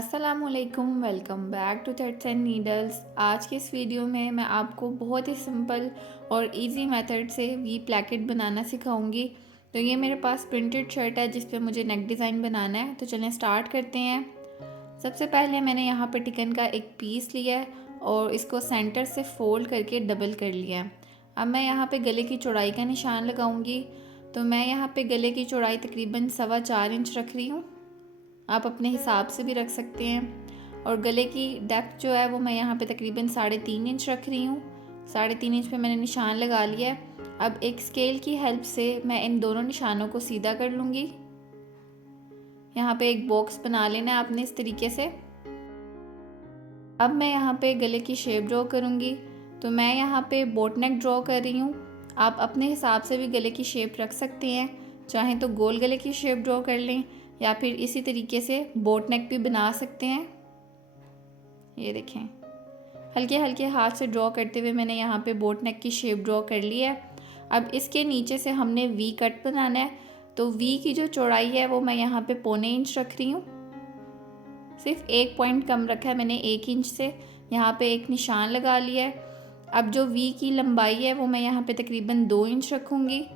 अस्सलामुअलैकुम, welcome back to threads and needles. आज के इस वीडियो में मैं आपको बहुत ही सिंपल और इजी मेथड से वी प्लैकेट बनाना सिखाऊंगी। तो ये मेरे पास प्रिंटेड शर्ट है जिस पे मुझे नेक डिज़ाइन बनाना है। तो चलें स्टार्ट करते हैं। सबसे पहले मैंने यहाँ पे चिकन का एक पीस लिया है और इसको सेंटर से फोल्ड करके डबल कर लिया है। अब मैं यहाँ पे गले की चौड़ाई का निशान लगाऊंगी। तो मैं यहाँ पे गले की चौड़ाई तकरीबन 4.25 इंच रख रही हूँ। आप अपने हिसाब से भी रख सकते हैं। और गले की डेप्थ जो है वो मैं यहाँ पे तकरीबन 3.5 इंच रख रही हूँ। 3.5 इंच पे मैंने निशान लगा लिया है। अब एक स्केल की हेल्प से मैं इन दोनों निशानों को सीधा कर लूँगी। यहाँ पे एक बॉक्स बना लेना है आपने इस तरीके से। अब मैं यहाँ पे गले की शेप ड्रॉ करूँगी। तो मैं यहाँ पे बोट नेक ड्रॉ कर रही हूँ। आप अपने हिसाब से भी गले की शेप रख सकते हैं। चाहें तो गोल गले की शेप ड्रॉ कर लें या फिर इसी तरीके से बोट नेक भी बना सकते हैं। ये देखें, हल्के हल्के हाथ से ड्रॉ करते हुए मैंने यहाँ पे बोट नेक की शेप ड्रॉ कर ली है। अब इसके नीचे से हमने वी कट बनाना है। तो वी की जो चौड़ाई है वो मैं यहाँ पे 1.25 इंच रख रही हूँ। सिर्फ एक पॉइंट कम रखा है मैंने 1 इंच से। यहाँ पे एक निशान लगा लिया है। अब जो वी की लंबाई है वो मैं यहाँ पे तकरीबन 2 इंच रखूँगी।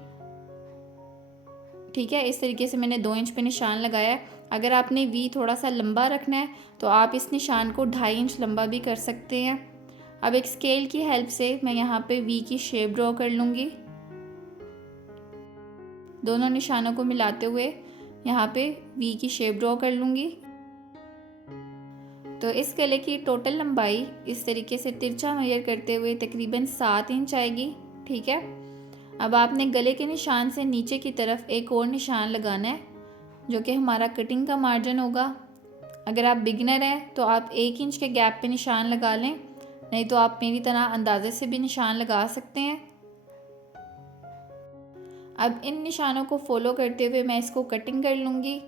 ठीक है, इस तरीके से मैंने 2 इंच पे निशान लगाया है। अगर आपने वी थोड़ा सा लंबा रखना है तो आप इस निशान को 2.5 इंच लंबा भी कर सकते हैं। अब एक स्केल की हेल्प से मैं यहाँ पे वी की शेप ड्रॉ कर लूँगी। दोनों निशानों को मिलाते हुए यहाँ पे वी की शेप ड्रॉ कर लूँगी। तो इस गले की टोटल लंबाई इस तरीके से तिरछा मेजर करते हुए तकरीबन 7 इंच आएगी। ठीक है, अब आपने गले के निशान से नीचे की तरफ एक और निशान लगाना है जो कि हमारा कटिंग का मार्जिन होगा। अगर आप बिगिनर हैं तो आप 1 इंच के गैप पे निशान लगा लें, नहीं तो आप मेरी तरह अंदाजे से भी निशान लगा सकते हैं। अब इन निशानों को फॉलो करते हुए मैं इसको कटिंग कर लूँगी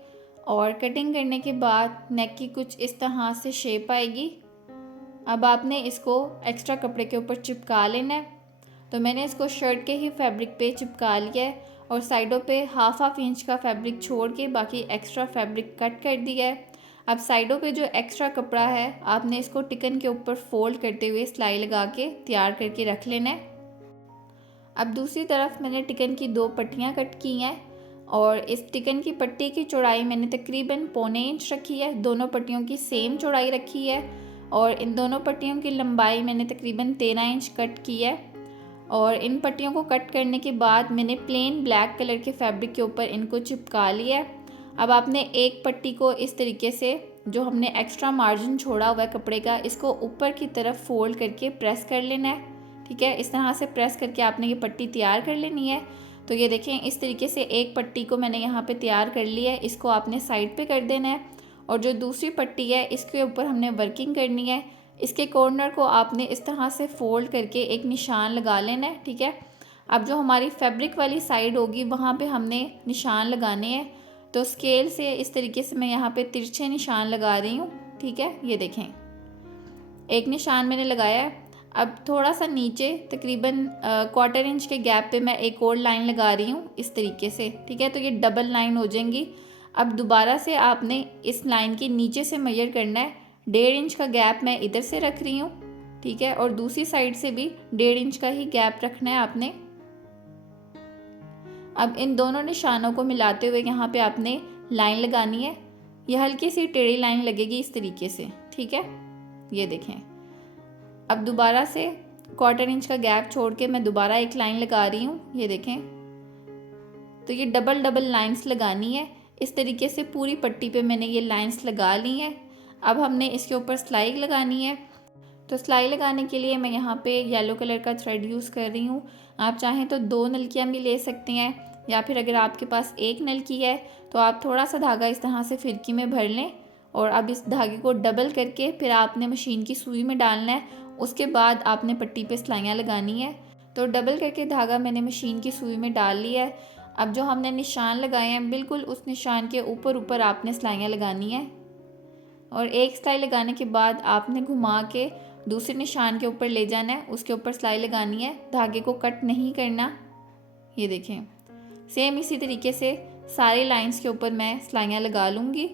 और कटिंग करने के बाद नेक की कुछ इस तरह से शेप आएगी। अब आपने इसको एक्स्ट्रा कपड़े के ऊपर चिपका लेना है। तो मैंने इसको शर्ट के ही फैब्रिक पे चिपका लिया है और साइडों पे हाफ इंच का फैब्रिक छोड़ के बाकी एक्स्ट्रा फैब्रिक कट कर दिया है। अब साइडों पे जो एक्स्ट्रा कपड़ा है आपने इसको टिकन के ऊपर फोल्ड करते हुए सिलाई लगा के तैयार करके रख लेना है। अब दूसरी तरफ मैंने टिकन की 2 पट्टियाँ कट की हैं और इस टिकन की पट्टी की चौड़ाई मैंने तकरीबन 1.25 इंच रखी है। दोनों पट्टियों की सेम चौड़ाई रखी है और इन दोनों पट्टियों की लंबाई मैंने तकरीबन 13 इंच कट की है। और इन पट्टियों को कट करने के बाद मैंने प्लेन ब्लैक कलर के फैब्रिक के ऊपर इनको चिपका लिया है। अब आपने एक पट्टी को इस तरीके से जो हमने एक्स्ट्रा मार्जिन छोड़ा हुआ है कपड़े का, इसको ऊपर की तरफ फोल्ड करके प्रेस कर लेना है। ठीक है, इस तरह से प्रेस करके आपने ये पट्टी तैयार कर लेनी है। तो ये देखें, इस तरीके से एक पट्टी को मैंने यहाँ पे तैयार कर लिया है। इसको आपने साइड पे कर देना है और जो दूसरी पट्टी है इसके ऊपर हमने वर्किंग करनी है। इसके कॉर्नर को आपने इस तरह से फोल्ड करके एक निशान लगा लेना है। ठीक है, अब जो हमारी फैब्रिक वाली साइड होगी वहाँ पे हमने निशान लगाने हैं। तो स्केल से इस तरीके से मैं यहाँ पे तिरछे निशान लगा रही हूँ। ठीक है, ये देखें, एक निशान मैंने लगाया है। अब थोड़ा सा नीचे तकरीबन 1/4 इंच के गैप पे मैं एक और लाइन लगा रही हूँ इस तरीके से। ठीक है, तो ये डबल लाइन हो जाएंगी। अब दोबारा से आपने इस लाइन के नीचे से मेजर करना है। 1.5 इंच का गैप मैं इधर से रख रही हूँ। ठीक है, और दूसरी साइड से भी 1.5 इंच का ही गैप रखना है आपने। अब इन दोनों निशानों को मिलाते हुए यहाँ पे आपने लाइन लगानी है। यह हल्की सी टेढ़ी लाइन लगेगी इस तरीके से। ठीक है, ये देखें, अब दोबारा से 1/4 इंच का गैप छोड़ के मैं दोबारा एक लाइन लगा रही हूँ। ये देखें, तो ये डबल डबल लाइंस लगानी है। इस तरीके से पूरी पट्टी पे मैंने ये लाइंस लगा ली हैं। अब हमने इसके ऊपर सिलाई लगानी है। तो सिलाई लगाने के लिए मैं यहाँ पे येलो कलर का थ्रेड यूज़ कर रही हूँ। आप चाहें तो 2 नलकियाँ भी ले सकते हैं या फिर अगर आपके पास एक नलकी है तो आप थोड़ा सा धागा इस तरह से फिरकी में भर लें और अब इस धागे को डबल करके फिर आपने मशीन की सुई में डालना है। उसके बाद आपने पट्टी पे सिलाइयाँ लगानी है। तो डबल करके धागा मैंने मशीन की सुई में डाल लिया है। अब जो हमने निशान लगाए हैं बिल्कुल उस निशान के ऊपर ऊपर आपने सिलाइयाँ लगानी है और एक सिलाई लगाने के बाद आपने घुमा के दूसरे निशान के ऊपर ले जाना है। उसके ऊपर सिलाई लगानी है, धागे को कट नहीं करना। ये देखें, सेम इसी तरीके से सारी लाइंस के ऊपर मैं सिलाइयाँ लगा लूँगी।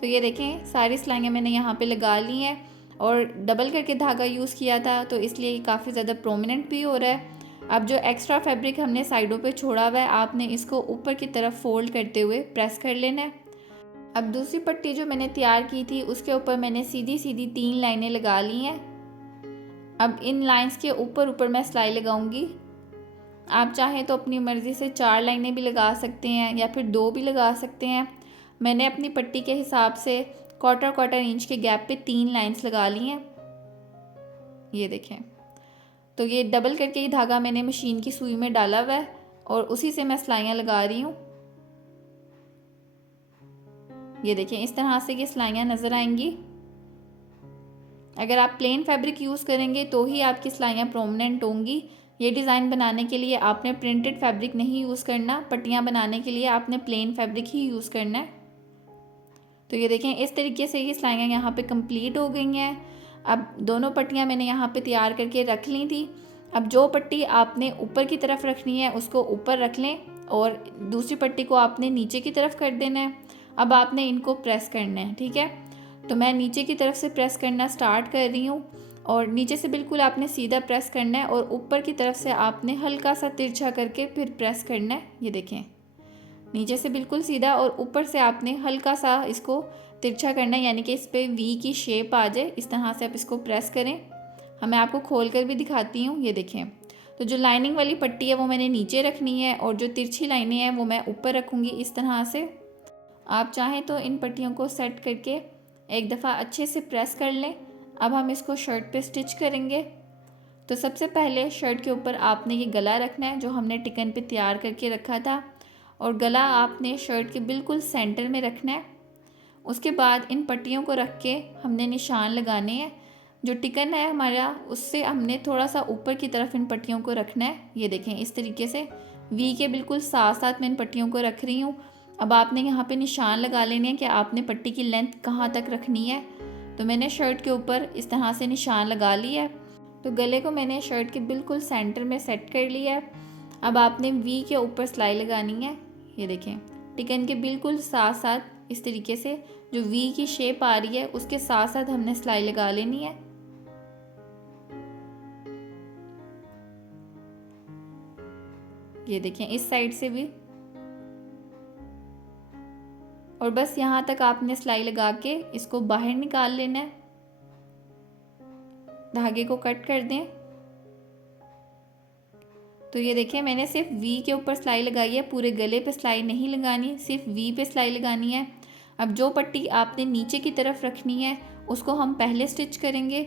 तो ये देखें सारी सिलाइयाँ मैंने यहाँ पे लगा ली हैं और डबल करके धागा यूज़ किया था तो इसलिए ये काफ़ी ज़्यादा प्रोमिनेंट भी हो रहा है। अब जो एक्स्ट्रा फैब्रिक हमने साइडों पे छोड़ा हुआ है आपने इसको ऊपर की तरफ फोल्ड करते हुए प्रेस कर लेना है। अब दूसरी पट्टी जो मैंने तैयार की थी उसके ऊपर मैंने सीधी सीधी 3 लाइनें लगा ली हैं। अब इन लाइंस के ऊपर ऊपर मैं सिलाई लगाऊंगी। आप चाहें तो अपनी मर्ज़ी से 4 लाइनें भी लगा सकते हैं या फिर 2 भी लगा सकते हैं। मैंने अपनी पट्टी के हिसाब से क्वार्टर इंच के गैप पे 3 लाइंस लगा ली हैं। ये देखें, तो ये डबल करके ही धागा मैंने मशीन की सुई में डाला हुआ है और उसी से मैं सिलाइयाँ लगा रही हूँ। ये देखें इस तरह से ये सिलाइयाँ नज़र आएंगी। अगर आप प्लेन फैब्रिक यूज़ करेंगे तो ही आपकी सिलाइयाँ प्रोमिनेंट होंगी। ये डिज़ाइन बनाने के लिए आपने प्रिंटेड फैब्रिक नहीं यूज़ करना, पट्टियाँ बनाने के लिए आपने प्लेन फैब्रिक ही यूज़ करना है। तो ये देखें इस तरीके से ये सिलाइयाँ यहाँ पे कंप्लीट हो गई हैं। अब दोनों पट्टियाँ मैंने यहाँ पे तैयार करके रख ली थी। अब जो पट्टी आपने ऊपर की तरफ रखनी है उसको ऊपर रख लें और दूसरी पट्टी को आपने नीचे की तरफ कर देना है। अब आपने इनको प्रेस करना है, ठीक है। तो मैं नीचे की तरफ से प्रेस करना स्टार्ट कर रही हूँ और नीचे से बिल्कुल आपने सीधा प्रेस करना है और ऊपर की तरफ से आपने हल्का सा तिरछा करके फिर प्रेस करना है। ये देखें नीचे से बिल्कुल सीधा और ऊपर से आपने हल्का सा इसको तिरछा करना है, यानी कि इस पर वी की शेप आ जाए। इस तरह से आप इसको प्रेस करें। मैं आपको खोल कर भी दिखाती हूँ। ये देखें, तो जो लाइनिंग वाली पट्टी है वो मैंने नीचे रखनी है और जो तिरछी लाइनें हैं वो मैं ऊपर रखूँगी इस तरह से। आप चाहें तो इन पट्टियों को सेट करके एक दफ़ा अच्छे से प्रेस कर लें। अब हम इसको शर्ट पे स्टिच करेंगे। तो सबसे पहले शर्ट के ऊपर आपने ये गला रखना है जो हमने टिकन पे तैयार करके रखा था और गला आपने शर्ट के बिल्कुल सेंटर में रखना है। उसके बाद इन पट्टियों को रख के हमने निशान लगाने हैं। जो टिकन है हमारा उससे हमने थोड़ा सा ऊपर की तरफ इन पट्टियों को रखना है। ये देखें इस तरीके से वी के बिल्कुल साथ साथ मैं इन पट्टियों को रख रही हूँ। अब आपने यहाँ पे निशान लगा लेने हैं कि आपने पट्टी की लेंथ कहाँ तक रखनी है। तो मैंने शर्ट के ऊपर इस तरह से निशान लगा लिया है। तो गले को मैंने शर्ट के बिल्कुल सेंटर में सेट कर लिया है। अब आपने वी के ऊपर सिलाई लगानी है। ये देखें टिकन के बिल्कुल साथ साथ इस तरीके से जो वी की शेप आ रही है उसके साथ साथ हमने सिलाई लगा लेनी है। ये देखें इस साइड से भी, और बस यहाँ तक आपने सिलाई लगा के इसको बाहर निकाल लेना है। धागे को कट कर दें। तो ये देखिए मैंने सिर्फ वी के ऊपर सिलाई लगाई है, पूरे गले पे सिलाई नहीं लगानी, सिर्फ वी पे सिलाई लगानी है। अब जो पट्टी आपने नीचे की तरफ रखनी है उसको हम पहले स्टिच करेंगे।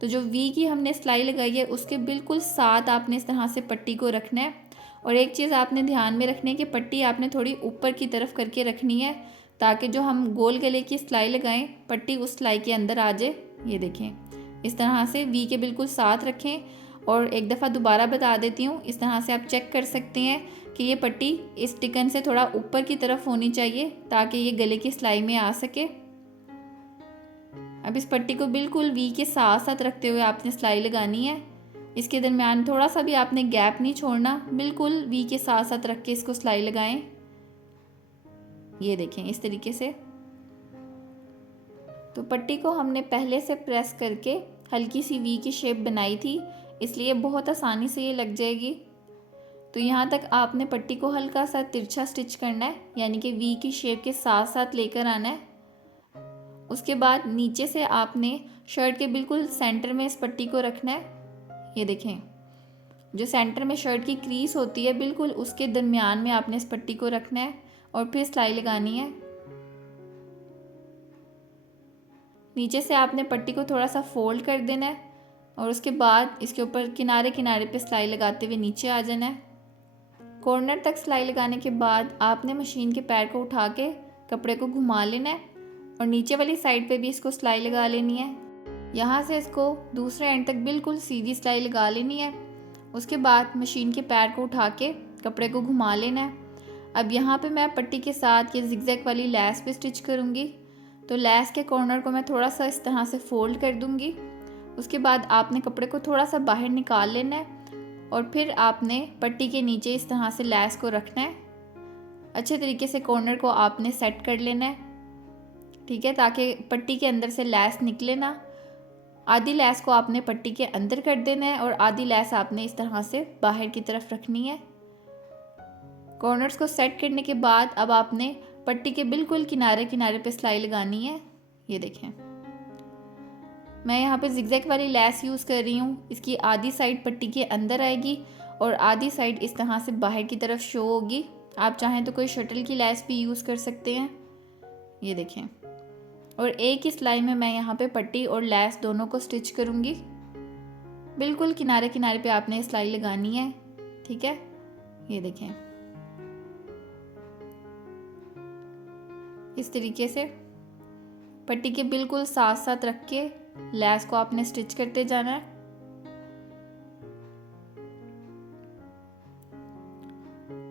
तो जो वी की हमने सिलाई लगाई है उसके बिल्कुल साथ आपने इस तरह से पट्टी को रखना है। और एक चीज़ आपने ध्यान में रखनी है कि पट्टी आपने थोड़ी ऊपर की तरफ करके रखनी है ताकि जो हम गोल गले की सिलाई लगाएं पट्टी उस सिलाई के अंदर आ जाए। ये देखें इस तरह से वी के बिल्कुल साथ रखें। और एक दफ़ा दोबारा बता देती हूँ, इस तरह से आप चेक कर सकते हैं कि ये पट्टी इस टिकन से थोड़ा ऊपर की तरफ होनी चाहिए ताकि ये गले की सिलाई में आ सके। अब इस पट्टी को बिल्कुल वी के साथ साथ रखते हुए आपने सिलाई लगानी है। इसके दरमियान थोड़ा सा भी आपने गैप नहीं छोड़ना, बिल्कुल वी के साथ साथ रख के इसको सिलाई लगाएं। ये देखें इस तरीके से। तो पट्टी को हमने पहले से प्रेस करके हल्की सी वी की शेप बनाई थी, इसलिए बहुत आसानी से ये लग जाएगी। तो यहाँ तक आपने पट्टी को हल्का सा तिरछा स्टिच करना है, यानी कि वी की शेप के साथ साथ लेकर आना है। उसके बाद नीचे से आपने शर्ट के बिल्कुल सेंटर में इस पट्टी को रखना है। ये देखें जो सेंटर में शर्ट की क्रीज होती है बिल्कुल उसके दरमियान में आपने इस पट्टी को रखना है और फिर सिलाई लगानी है। नीचे से आपने पट्टी को थोड़ा सा फोल्ड कर देना है और उसके बाद इसके ऊपर किनारे किनारे पे सिलाई लगाते हुए नीचे आ जाना है। कॉर्नर तक सिलाई लगाने के बाद आपने मशीन के पैर को उठा के कपड़े को घुमा लेना है और नीचे वाली साइड पे भी इसको सिलाई लगा लेनी है। यहाँ से इसको दूसरे एंड तक बिल्कुल सीधी सिलाई लगा लेनी है। उसके बाद मशीन के पैर को उठा के कपड़े को घुमा लेना है। अब यहाँ पे मैं पट्टी के साथ ये जिगजैग वाली लैस पे स्टिच करूँगी। तो लैस के कॉर्नर को मैं थोड़ा सा इस तरह से फोल्ड कर दूँगी। उसके बाद आपने कपड़े को थोड़ा सा बाहर निकाल लेना है और फिर आपने पट्टी के नीचे इस तरह से लैस को रखना है। अच्छे तरीके से कॉर्नर को आपने सेट कर लेना है। ठीक है, ताकि पट्टी के अंदर से लैस निकले ना। आधी लैस को आपने पट्टी के अंदर कर देना है और आधी लैस आपने इस तरह से बाहर की तरफ रखनी है। कॉर्नर्स को सेट करने के बाद अब आपने पट्टी के बिल्कुल किनारे किनारे पे सिलाई लगानी है। ये देखें, मैं यहाँ पे जिगजैग वाली लैस यूज़ कर रही हूँ। इसकी आधी साइड पट्टी के अंदर आएगी और आधी साइड इस तरह से बाहर की तरफ शो होगी। आप चाहें तो कोई शटल की लैस भी यूज़ कर सकते हैं। ये देखें, और एक ही सिलाई में मैं यहाँ पे पट्टी और लैस दोनों को स्टिच करूँगी। बिल्कुल किनारे किनारे पे आपने सिलाई लगानी है। ठीक है, ये देखें, इस तरीके से पट्टी के बिल्कुल साथ साथ रख के लैस को आपने स्टिच करते जाना है।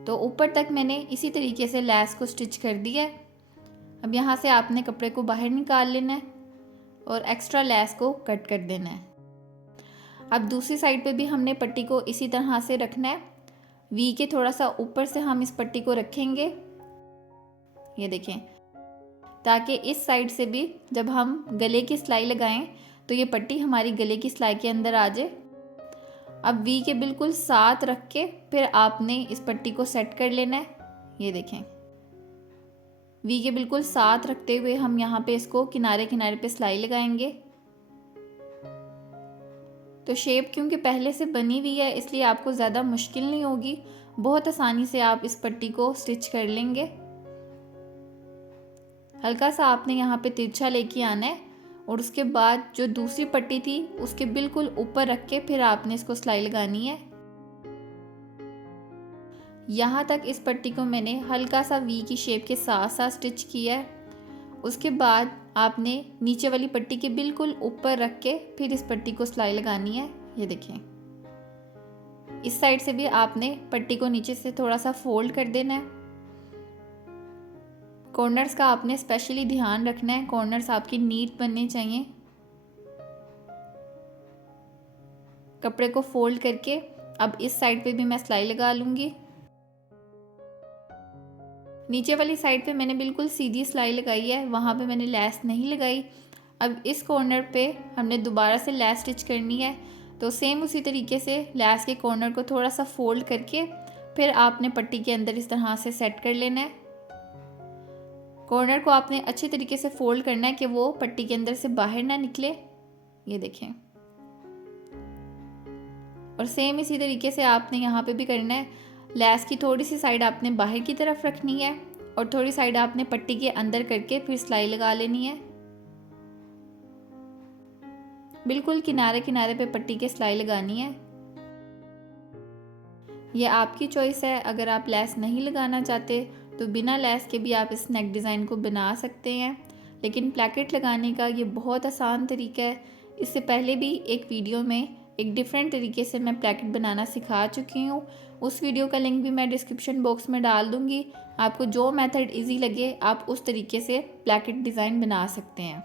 तो ऊपर तक मैंने इसी तरीके से लैस को स्टिच कर दिया है। अब यहाँ से आपने कपड़े को बाहर निकाल लेना है और एक्स्ट्रा लैस को कट कर देना है। अब दूसरी साइड पे भी हमने पट्टी को इसी तरह से रखना है। वी के थोड़ा सा ऊपर से हम इस पट्टी को रखेंगे। ये देखें, ताकि इस साइड से भी जब हम गले की सिलाई लगाएं तो ये पट्टी हमारी गले की सिलाई के अंदर आ जाए। अब वी के बिल्कुल साथ रख के फिर आपने इस पट्टी को सेट कर लेना है। ये देखें, वी के बिल्कुल साथ रखते हुए हम यहाँ पे इसको किनारे किनारे पे सिलाई लगाएंगे। तो शेप क्योंकि पहले से बनी हुई है इसलिए आपको ज़्यादा मुश्किल नहीं होगी, बहुत आसानी से आप इस पट्टी को स्टिच कर लेंगे। हल्का सा आपने यहाँ पे तिरछा लेके आना है और उसके बाद जो दूसरी पट्टी थी उसके बिल्कुल ऊपर रख के फिर आपने इसको सिलाई लगानी है। यहाँ तक इस पट्टी को मैंने हल्का सा वी की शेप के साथ साथ स्टिच किया है। उसके बाद आपने नीचे वाली पट्टी के बिल्कुल ऊपर रख के फिर इस पट्टी को सिलाई लगानी है। ये देखें, इस साइड से भी आपने पट्टी को नीचे से थोड़ा सा फोल्ड कर देना है। कॉर्नर्स का आपने स्पेशली ध्यान रखना है, कॉर्नर्स आपकी नीट बनने चाहिए। कपड़े को फोल्ड करके अब इस साइड पे भी मैं सिलाई लगा लूँगी। नीचे वाली साइड पे मैंने बिल्कुल सीधी सिलाई लगाई है, वहाँ पे मैंने लैस नहीं लगाई। अब इस कॉर्नर पे हमने दोबारा से लैस स्टिच करनी है। तो सेम उसी तरीके से लैस के कॉर्नर को थोड़ा सा फोल्ड करके फिर आपने पट्टी के अंदर इस तरह से सेट कर लेना है। कॉर्नर को आपने अच्छे तरीके से फोल्ड करना है कि वो पट्टी के अंदर से बाहर ना निकले। ये देखें, और सेम इसी तरीके से आपने यहाँ पे भी करना है। लैस की थोड़ी सी साइड आपने बाहर की तरफ रखनी है और थोड़ी साइड आपने पट्टी के अंदर करके फिर सिलाई लगा लेनी है। बिल्कुल किनारे किनारे पे पट्टी के सिलाई लगानी है। ये आपकी चॉइस है, अगर आप लैस नहीं लगाना चाहते तो बिना लैस के भी आप इस नेक डिज़ाइन को बना सकते हैं। लेकिन प्लैकेट लगाने का ये बहुत आसान तरीका है। इससे पहले भी एक वीडियो में एक डिफरेंट तरीके से मैं प्लैकेट बनाना सिखा चुकी हूँ। उस वीडियो का लिंक भी मैं डिस्क्रिप्शन बॉक्स में डाल दूँगी। आपको जो मेथड इजी लगे आप उस तरीके से प्लैकेट डिज़ाइन बना सकते हैं।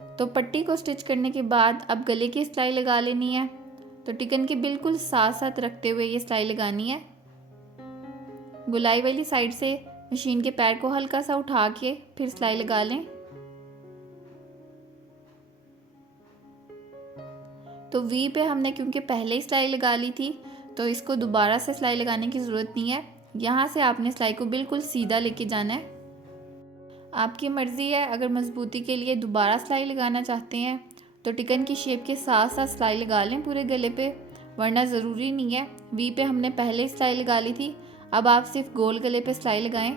तो पट्टी को स्टिच करने के बाद अब गले की सिलाई लगा लेनी है। तो टिकन के बिल्कुल साथ साथ रखते हुए ये सिलाई लगानी है। गुलाई वाली साइड से मशीन के पैर को हल्का सा उठा के फिर सिलाई लगा लें। तो वी पे हमने क्योंकि पहले ही सिलाई लगा ली थी तो इसको दोबारा से सिलाई लगाने की ज़रूरत नहीं है। यहाँ से आपने सिलाई को बिल्कुल सीधा लेके जाना है। आपकी मर्ज़ी है, अगर मजबूती के लिए दोबारा सिलाई लगाना चाहते हैं तो टिकन की शेप के साथ साथ सिलाई लगा लें पूरे गले पे, वरना ज़रूरी नहीं है। वी पे हमने पहले ही सिलाई लगा ली थी, अब आप सिर्फ गोल गले पे सिलाई लगाएं।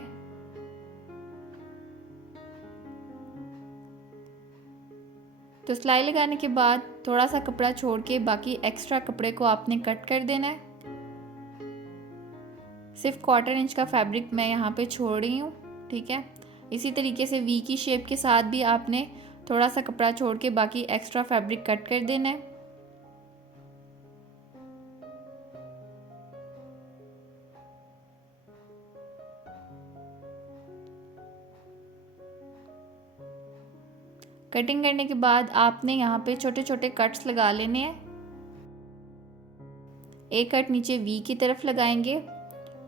तो सिलाई लगाने के बाद थोड़ा सा कपड़ा छोड़ के बाकी एक्स्ट्रा कपड़े को आपने कट कर देना है। सिर्फ 1/4 इंच का फैब्रिक मैं यहाँ पे छोड़ रही हूँ। ठीक है, इसी तरीके से वी की शेप के साथ भी आपने थोड़ा सा कपड़ा छोड़ के बाकी एक्स्ट्रा फैब्रिक कट कर देना है। कटिंग करने के बाद आपने यहाँ पे छोटे छोटे कट्स लगा लेने हैं। एक कट नीचे वी की तरफ लगाएंगे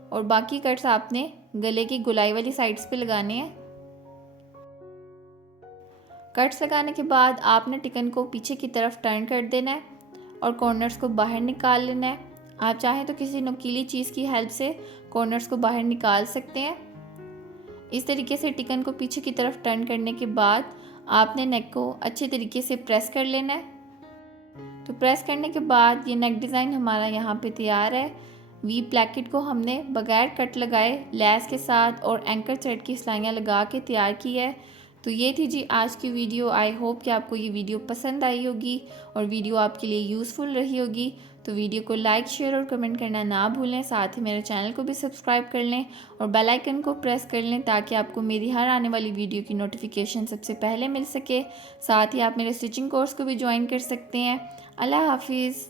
और बाकी कट्स आपने गले की गुलाई वाली साइड्स पे लगाने हैं। कट्स लगाने के बाद आपने टिकन को पीछे की तरफ टर्न कर देना है और कॉर्नर्स को बाहर निकाल लेना है। आप चाहें तो किसी नुकीली चीज़ की हेल्प से कॉर्नर्स को बाहर निकाल सकते हैं। इस तरीके से टिकन को पीछे की तरफ टर्न करने के बाद आपने नेक को अच्छे तरीके से प्रेस कर लेना है। तो प्रेस करने के बाद ये नेक डिज़ाइन हमारा यहाँ पे तैयार है। वी प्लैकेट को हमने बगैर कट लगाए लैस के साथ और एंकर थ्रेड की सिलाइयाँ लगा के तैयार की है। तो ये थी जी आज की वीडियो। आई होप कि आपको ये वीडियो पसंद आई होगी और वीडियो आपके लिए यूज़फुल रही होगी। तो वीडियो को लाइक, शेयर और कमेंट करना ना भूलें। साथ ही मेरे चैनल को भी सब्सक्राइब कर लें और बेल आइकन को प्रेस कर लें ताकि आपको मेरी हर आने वाली वीडियो की नोटिफिकेशन सबसे पहले मिल सके। साथ ही आप मेरे स्टिचिंग कोर्स को भी ज्वाइन कर सकते हैं। अल्लाह हाफिज़।